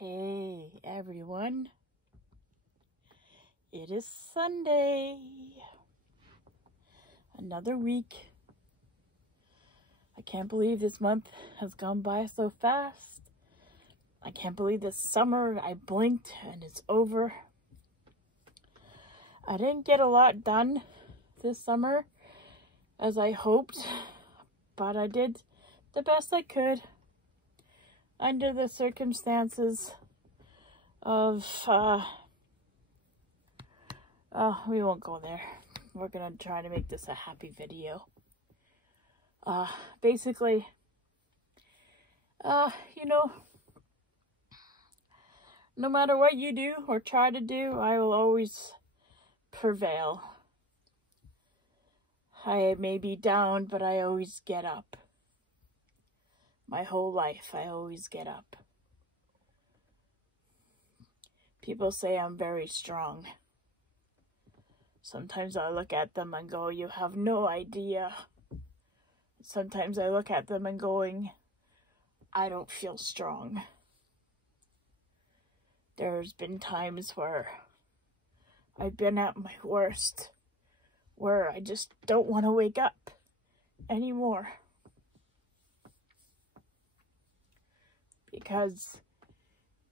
Hey everyone, it is Sunday, another week. I can't believe this month has gone by so fast. I can't believe this summer, I blinked and it's over. I didn't get a lot done this summer as I hoped, but I did the best I could under the circumstances of, we won't go there. We're gonna try to make this a happy video. Basically, no matter what you do or try to do, I will always prevail. I may be down, but I always get up. My whole life, I always get up. People say I'm very strong. Sometimes I look at them and go, you have no idea. Sometimes I look at them and going, I don't feel strong. There's been times where I've been at my worst, where I just don't want to wake up anymore. Because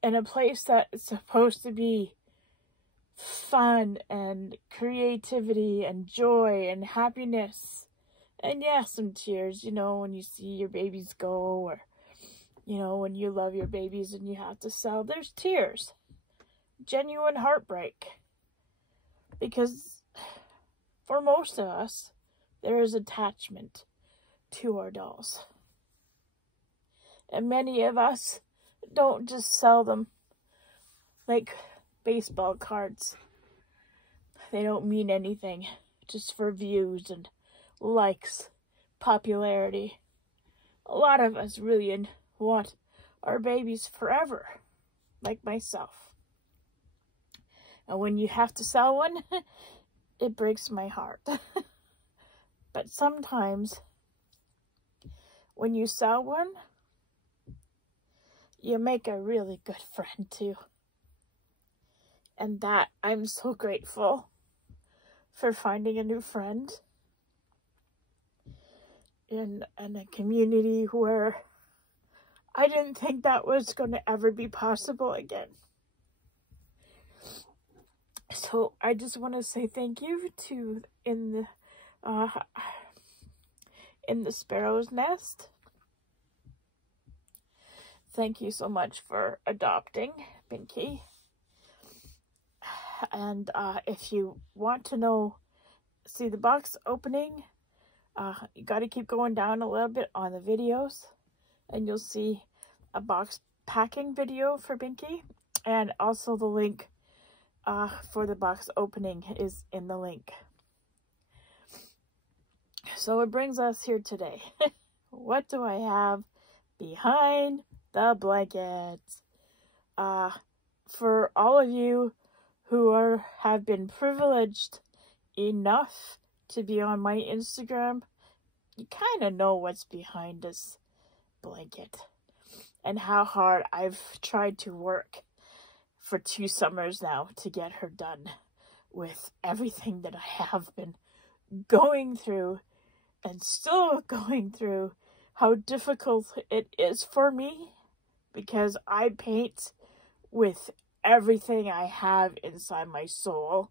in a place that is supposed to be fun and creativity and joy and happiness, and yeah, some tears, when you see your babies go, or, when you love your babies and you have to sell, there's tears. Genuine heartbreak. Because for most of us, there is attachment to our dolls. And many of us don't just sell them like baseball cards. They don't mean anything, just for views and likes, popularity. A lot of us really want our babies forever, like myself. And when you have to sell one, it breaks my heart. But sometimes, when you sell one, you make a really good friend too. And that, I'm so grateful for finding a new friend in a community where I didn't think that was going to ever be possible again. So I just want to say thank you to in the Sparrow's Nest. Thank you so much for adopting Binky. And if you want to see the box opening, you got to keep going down a little bit on the videos, and you'll see a box packing video for Binky, and also the link for the box opening is in the link. So it brings us here today. What do I have behind the blankets? For all of you who have been privileged enough to be on my Instagram, you kind of know what's behind this blanket and how hard I've tried to work for 2 summers now to get her done with everything that I have been going through and still going through. How difficult it is for me, because I paint with everything I have inside my soul,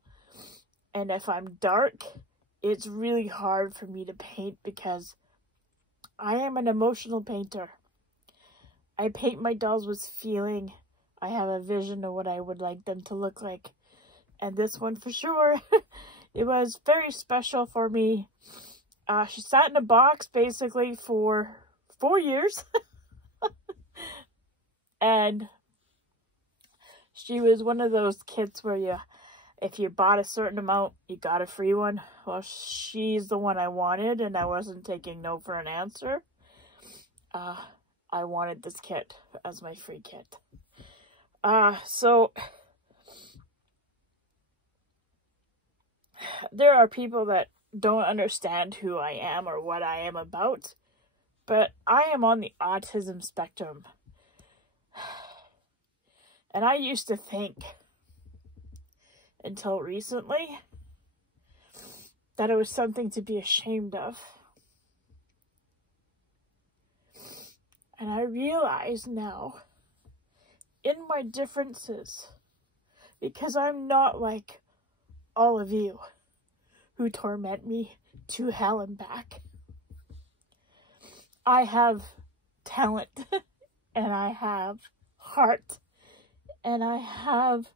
and if I'm dark, it's really hard for me to paint because I am an emotional painter. I paint my dolls with feeling. I have a vision of what I would like them to look like, and this one for sure, it was very special for me. She sat in a box basically for 4 years, and she was one of those kids where if you bought a certain amount, you got a free one. Well, she's the one I wanted, and I wasn't taking no for an answer. I wanted this kit as my free kit. So there are people that don't understand who I am or what I am about, but I am on the autism spectrum. And I used to think, until recently, that it was something to be ashamed of. And I realize now, in my differences, because I'm not like all of you who torment me to hell and back. I have talent, and I have heart, and I have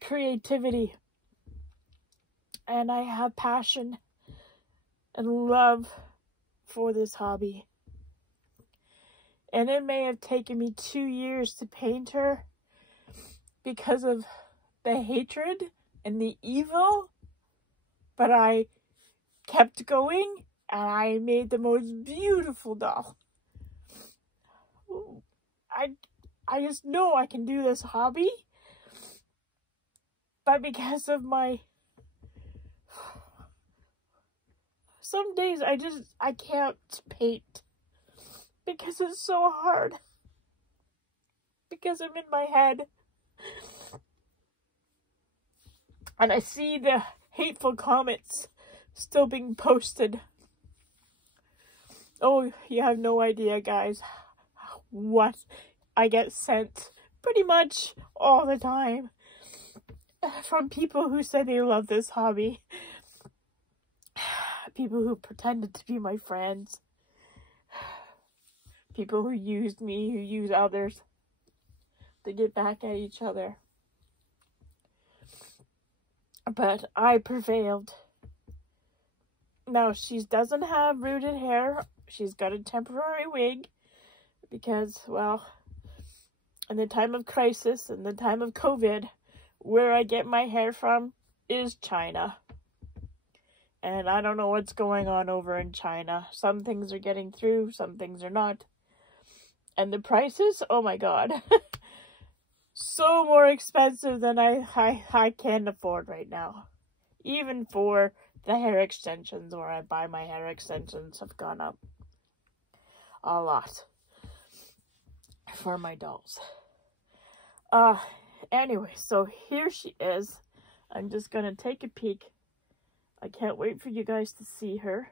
creativity, and I have passion and love for this hobby. And it may have taken me 2 years to paint her because of the hatred and the evil, but I kept going and I made the most beautiful doll. I just know I can do this hobby, but because of my, some days I can't paint because it's so hard, because I'm in my head and I see the hateful comments still being posted. Oh, you have no idea, guys, what I get sent pretty much all the time from people who say they love this hobby. People who pretended to be my friends. People who used me, who use others to get back at each other. But I prevailed. Now, she doesn't have rooted hair. She's got a temporary wig because, well, in the time of crisis, in the time of COVID, where I get my hair from is China. And I don't know what's going on over in China. Some things are getting through, some things are not. And the prices, oh my god. So more expensive than I can afford right now. Even for the hair extensions where I buy my hair extensions have gone up a lot for my dolls. Anyway, so here she is. I'm just gonna take a peek. I can't wait for you guys to see her.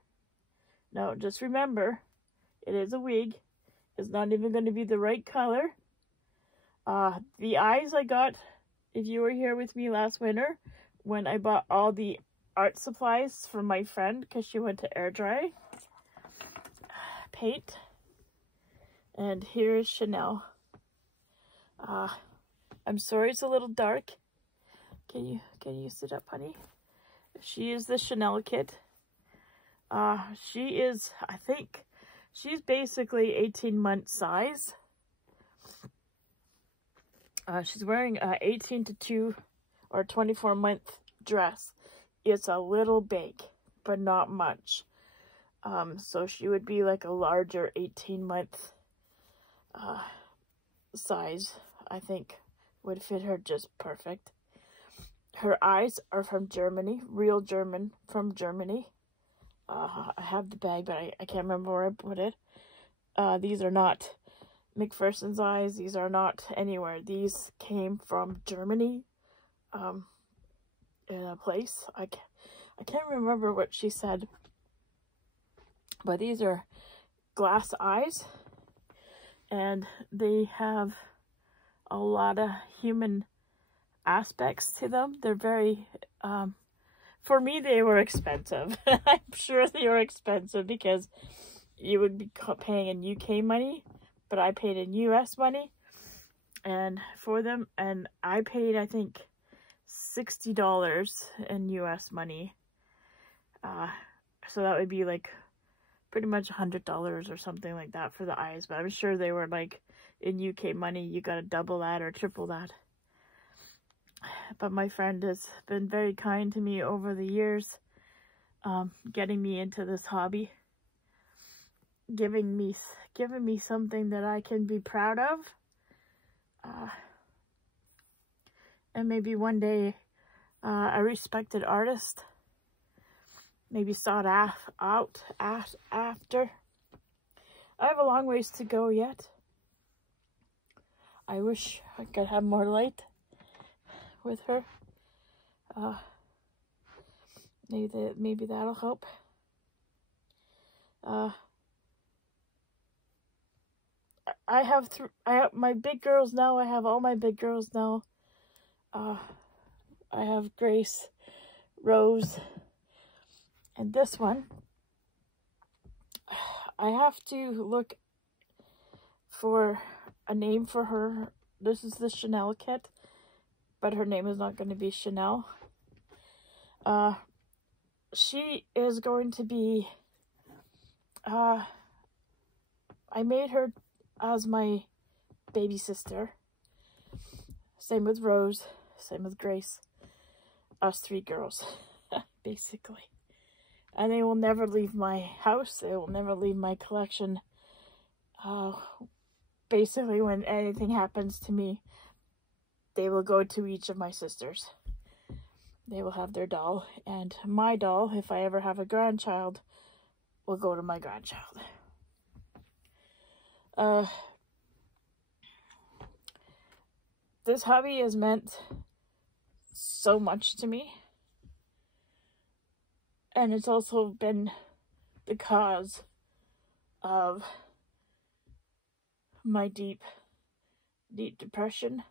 Now, just remember, it is a wig. It's not even going to be the right color. The eyes I got, if you were here with me last winter, when I bought all the art supplies from my friend, because she went to air dry paint. And here is Chanel. I'm sorry it's a little dark. Can you sit up, honey? She is the Chanel kit. She is, I think, she's basically 18-month size. She's wearing a 18 to 2 or 24-month dress. It's a little big, but not much. So she would be like a larger 18-month size, I think, would fit her just perfect. Her eyes are from Germany, real German, from Germany. I have the bag, but I can't remember where I put it. These are not McPherson's eyes. These are not anywhere. These came from Germany, in a place. I can't remember what she said. But these are glass eyes, and they have a lot of human aspects to them. They're very, for me, they were expensive. I'm sure they were expensive because you would be paying in UK money, but I paid in US money and for them, and I paid, I think, $60 in US money. So that would be like pretty much $100 or something like that for the eyes, but I'm sure they were like in UK money, you gotta double that or triple that. But my friend has been very kind to me over the years, getting me into this hobby, giving me something that I can be proud of, and maybe one day a respected artist, maybe sought out after. I have a long ways to go yet. I wish I could have more light with her. Maybe that'll help. I have my big girls now. I have all my big girls now. I have Grace, Rose, and this one. I have to look for a name for her. This is the Chanel kit, but her name is not going to be Chanel. She is going to be, I made her as my baby sister. Same with Rose, same with Grace. Us three girls, basically. And they will never leave my house. They will never leave my collection. Basically, when anything happens to me, they will go to each of my sisters. They will have their doll. And my doll, if I ever have a grandchild, will go to my grandchild. This hobby has meant so much to me. And it's also been the cause of my deep depression.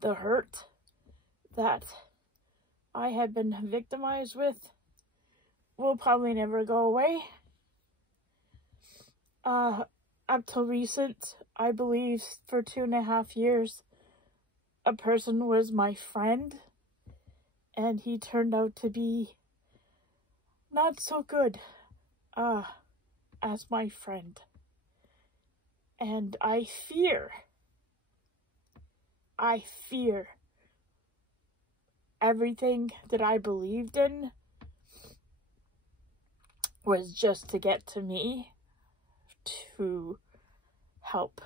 The hurt that I had been victimized with will probably never go away. Up till recent, I believe for 2.5 years, a person was my friend, and he turned out to be not so good, as my friend. And I fear everything that I believed in was just to get to me, to help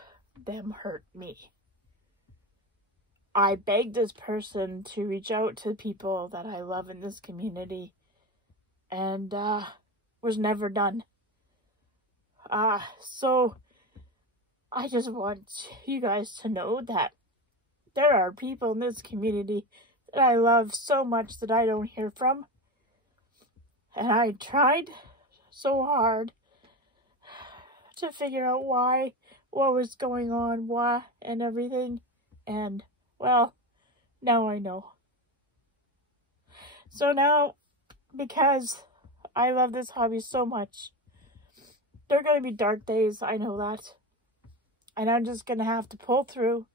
them hurt me. I begged this person to reach out to people that I love in this community, and was never done. So I just want you guys to know that there are people in this community that I love so much that I don't hear from. And I tried so hard to figure out why, what was going on, why, and everything. And, well, now I know. So now, because I love this hobby so much, there are going to be dark days, I know that. And I'm just going to have to pull through.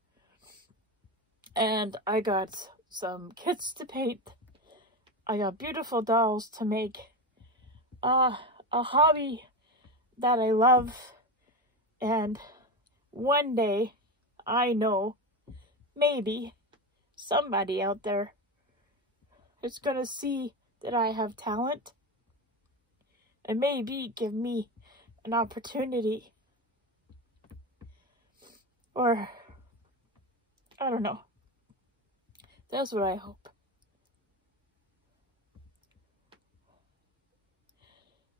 And I got some kits to paint. I got beautiful dolls to make. A hobby that I love. And one day, I know, maybe, somebody out there is going to see that I have talent. And maybe give me an opportunity. Or, I don't know. That's what I hope.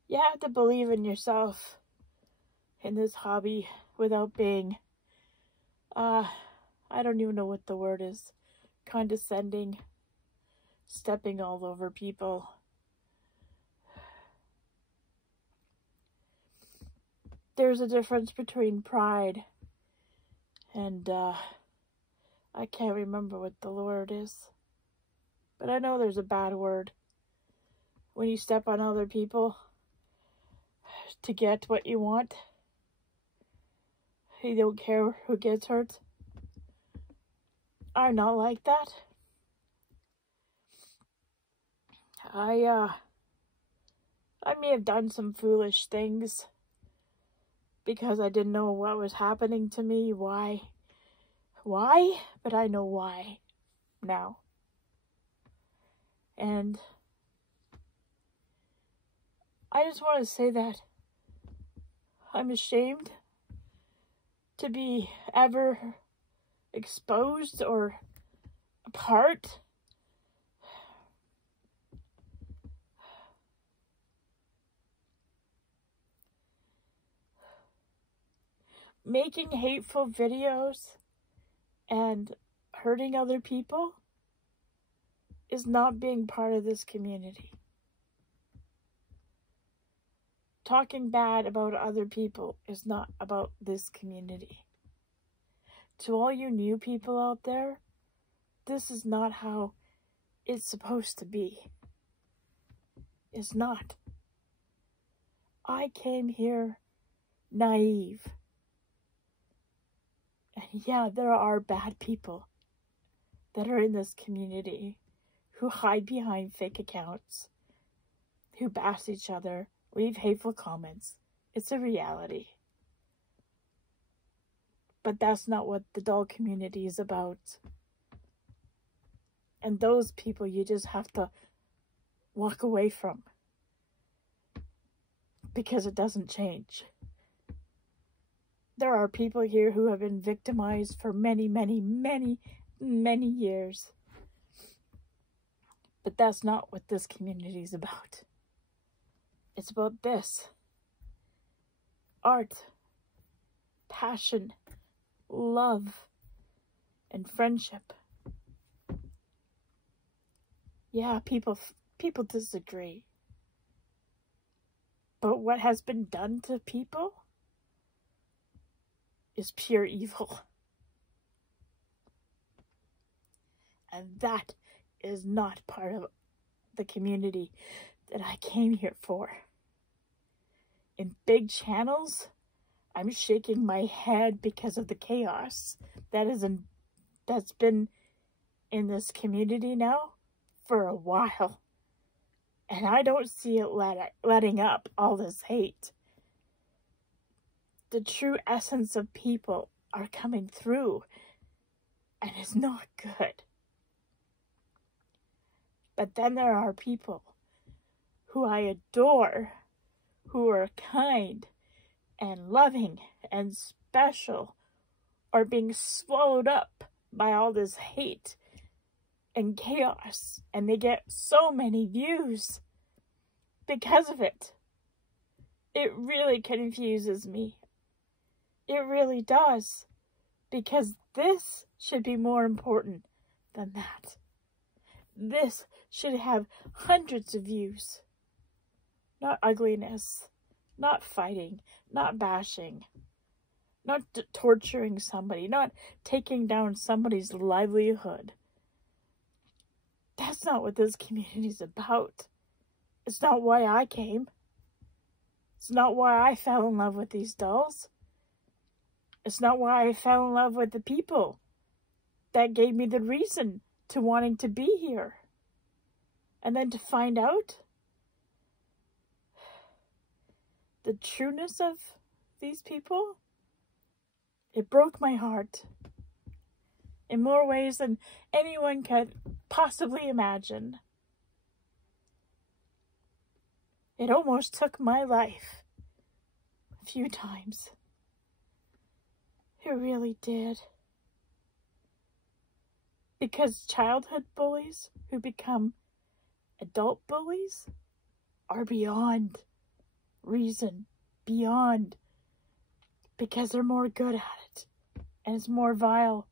You have to believe in yourself in this hobby without being, I don't even know what the word is, condescending, stepping all over people. There's a difference between pride and, I can't remember what the word is. But I know there's a bad word. When you step on other people to get what you want. You don't care who gets hurt. I'm not like that. I may have done some foolish things because I didn't know what was happening to me, why, but I know why now. And I just want to say that I'm ashamed to be ever exposed or a part making hateful videos and hurting other people is not being part of this community. Talking bad about other people is not about this community. To all you new people out there, this is not how it's supposed to be. It's not. I came here naive. And yeah, there are bad people that are in this community who hide behind fake accounts, who bash each other, leave hateful comments. It's a reality. But that's not what the doll community is about. And those people you just have to walk away from. Because it doesn't change. There are people here who have been victimized for many, many, many, many years. But that's not what this community is about. It's about this. Art, passion, love, and friendship. Yeah, people disagree. But what has been done to people is pure evil. And that is not part of the community that I came here for. In big channels, I'm shaking my head because of the chaos that's been in this community now for a while. And I don't see it letting up all this hate. The true essence of people are coming through, and it's not good. But then there are people who I adore, who are kind and loving and special, are being swallowed up by all this hate and chaos, and they get so many views because of it. It really confuses me. It really does, because this should be more important than that. This should have hundreds of views. Not ugliness, not fighting, not bashing, not torturing somebody, not taking down somebody's livelihood. That's not what this community is about. It's not why I came. It's not why I fell in love with these dolls. It's not why I fell in love with the people that gave me the reason to wanting to be here. And then to find out the trueness of these people, it broke my heart in more ways than anyone could possibly imagine. It almost took my life a few times. It really did. Because childhood bullies who become adult bullies are beyond reason, beyond, because they're more good at it, and it's more vile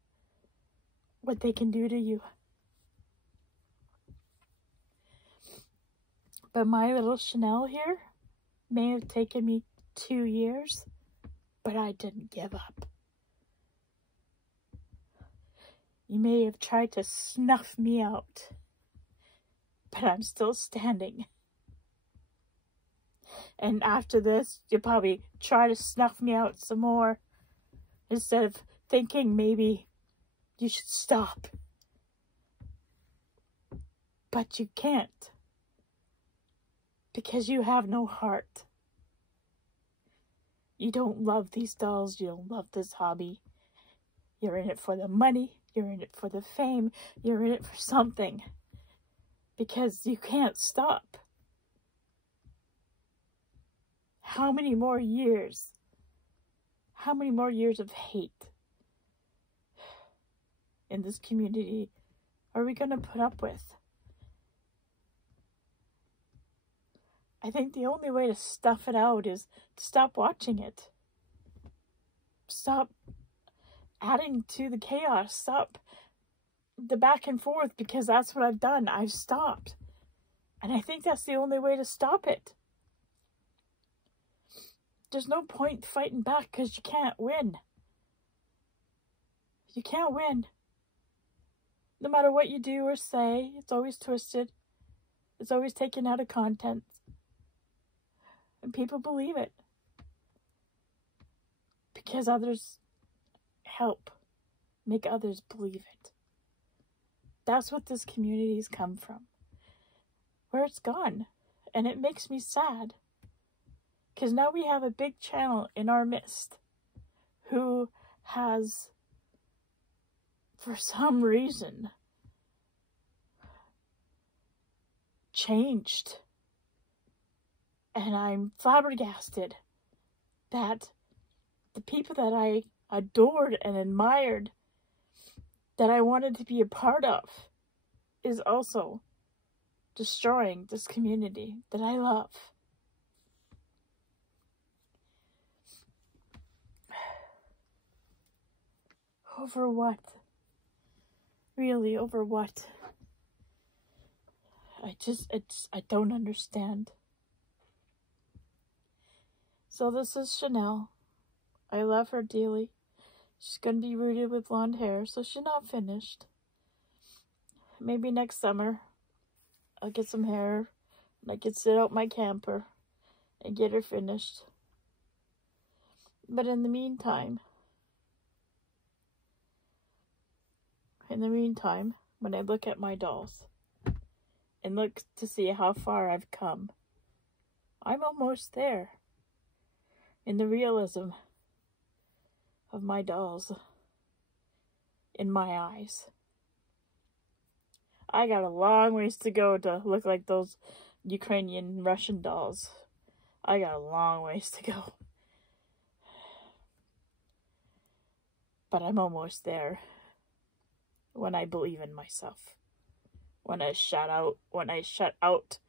what they can do to you. But my little Chanel here may have taken me 2 years, but I didn't give up. You may have tried to snuff me out, but I'm still standing. And after this, you'll probably try to snuff me out some more, instead of thinking maybe you should stop. But you can't, because you have no heart. You don't love these dolls, you don't love this hobby. You're in it for the money, you're in it for the fame, you're in it for something. Because you can't stop. How many more years? How many more years of hate in this community are we going to put up with? I think the only way to stuff it out is to stop watching it. Stop adding to the chaos. Stop the back and forth, because that's what I've done. I've stopped. And I think that's the only way to stop it. There's no point fighting back because you can't win. You can't win. No matter what you do or say, it's always twisted. It's always taken out of context. And people believe it. Because others help make others believe it. That's what this community's come from. Where it's gone. And it makes me sad. Because now we have a big channel in our midst who has, for some reason, changed. And I'm flabbergasted that the people that I adored and admired, that I wanted to be a part of, is also destroying this community that I love. Over what? Really, over what? I don't understand. So this is Chanel. I love her dearly. She's gonna be rooted with blonde hair, so she's not finished. Maybe next summer, I'll get some hair, and I can sit out my camper and get her finished. But in the meantime, when I look at my dolls and look to see how far I've come, I'm almost there in the realism of my dolls in my eyes. I got a long ways to go to look like those Ukrainian Russian dolls. I got a long ways to go. But I'm almost there. When I believe in myself. When I shut out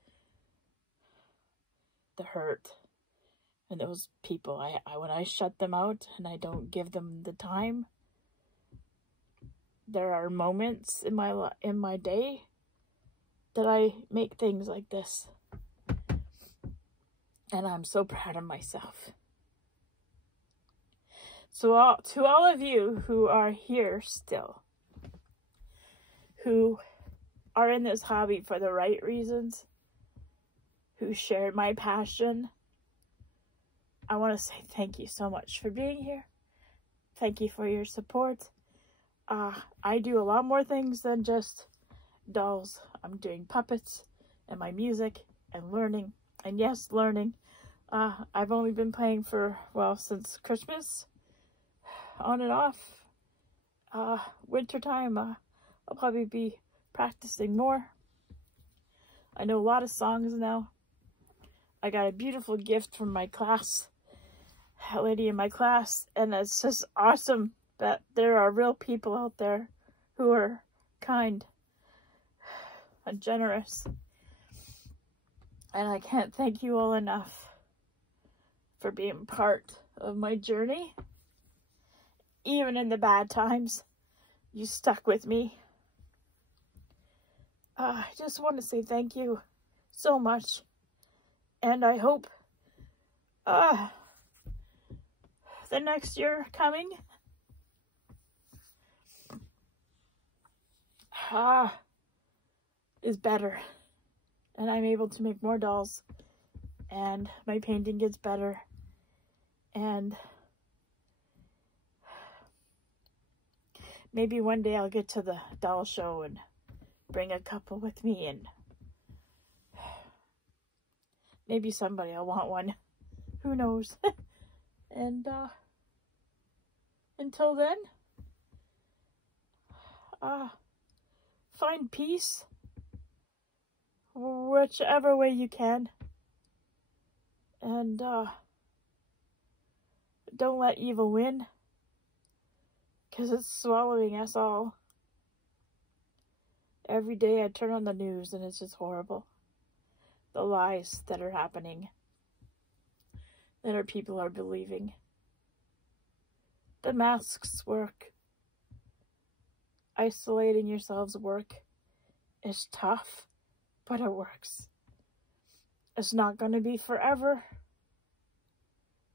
the hurt. And those people, when I shut them out and I don't give them the time, there are moments in my day that I make things like this. And I'm so proud of myself. So to all of you who are here still, who are in this hobby for the right reasons, who share my passion, I want to say thank you so much for being here. Thank you for your support. I do a lot more things than just dolls. I'm doing puppets and my music and learning. And yes, learning. I've only been playing since Christmas, on and off. Wintertime, I'll probably be practicing more. I know a lot of songs now. I got a beautiful gift from my class, a lady in my class, and it's just awesome that there are real people out there who are kind and generous. And I can't thank you all enough for being part of my journey. Even in the bad times, you stuck with me. I just want to say thank you so much. And I hope the next year coming is better. And I'm able to make more dolls. And my painting gets better. And maybe one day I'll get to the doll show and bring a couple with me, and maybe somebody will want one. Who knows? And until then, find peace whichever way you can. And don't let evil win, because it's swallowing us all. Every day I turn on the news and it's just horrible. The lies that are happening, that our people are believing. The masks work. Isolating yourselves work. It's tough, but it works. It's not going to be forever.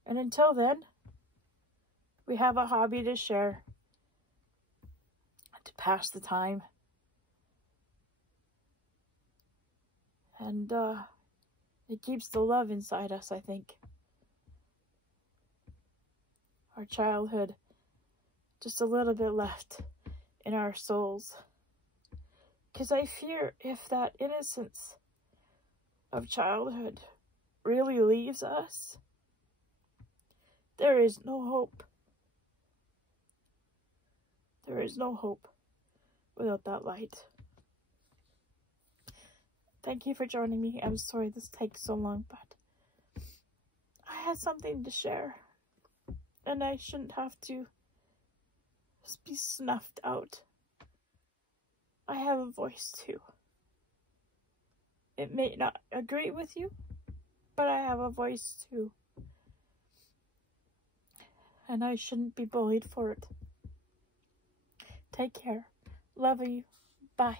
And until then, we have a hobby to share, to pass the time. And it keeps the love inside us, I think. Our childhood, just a little bit left in our souls. Because I fear if that innocence of childhood really leaves us, there is no hope. There is no hope without that light. Thank you for joining me. I'm sorry this takes so long, but I had something to share. And I shouldn't have to be snuffed out. I have a voice too. It may not agree with you, but I have a voice too. And I shouldn't be bullied for it. Take care. Love you. Bye.